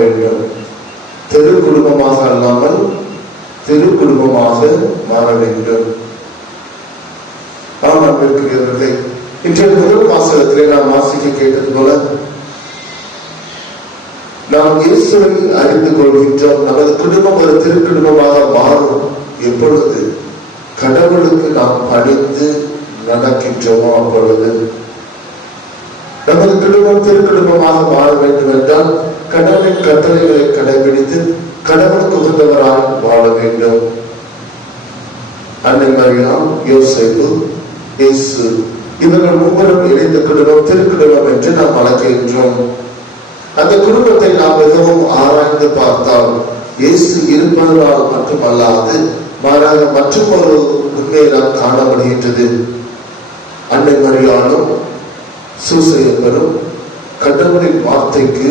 வேண்டும். தெரு குடும்பமாக அல்லாமல் திரு குடும்பமாக மாற வேண்டும். ஆம் அன்பிற்குரியவர்களே இன்றைய முதல் வாசகத்திலே நாம் வாசிக்க கேட்டது போல நாம் இயேசுவை அறிந்து கொள்கின்றோம் நமது குடும்பம் ஒரு திருக்குடும்பமாக மாறும் எப்பொழுது? கடவுளுக்கு நாம் பணிந்து நடக்கின்றோமோ அப்பொழுது? நமது குடும்பம் திருக்குடும்பமாக வாழ வேண்டும் என்றால் கடவுளின் கட்டளைகளை கடைபிடித்து கடவுளுக்கு உகந்தவராய் வாழ வேண்டும். அன்னை மரியாம் யோசேப்பு இயேசு இவர்கள் மூவரும் இணைந்த குடும்பம் திருக்குடும்பம் என்று நாம் அழைக்கின்றோம் அந்த குடும்பத்தை நாம் மிகவும் ஆராய்ந்து பார்த்தால் இயேசு இருப்பதனால் மட்டுமல்லாது மாறாக மற்றும் ஒரு உண்மையை நாம் அன்னை மரியாளும் சூசையப்பனும் கடவுளின் வார்த்தைக்கு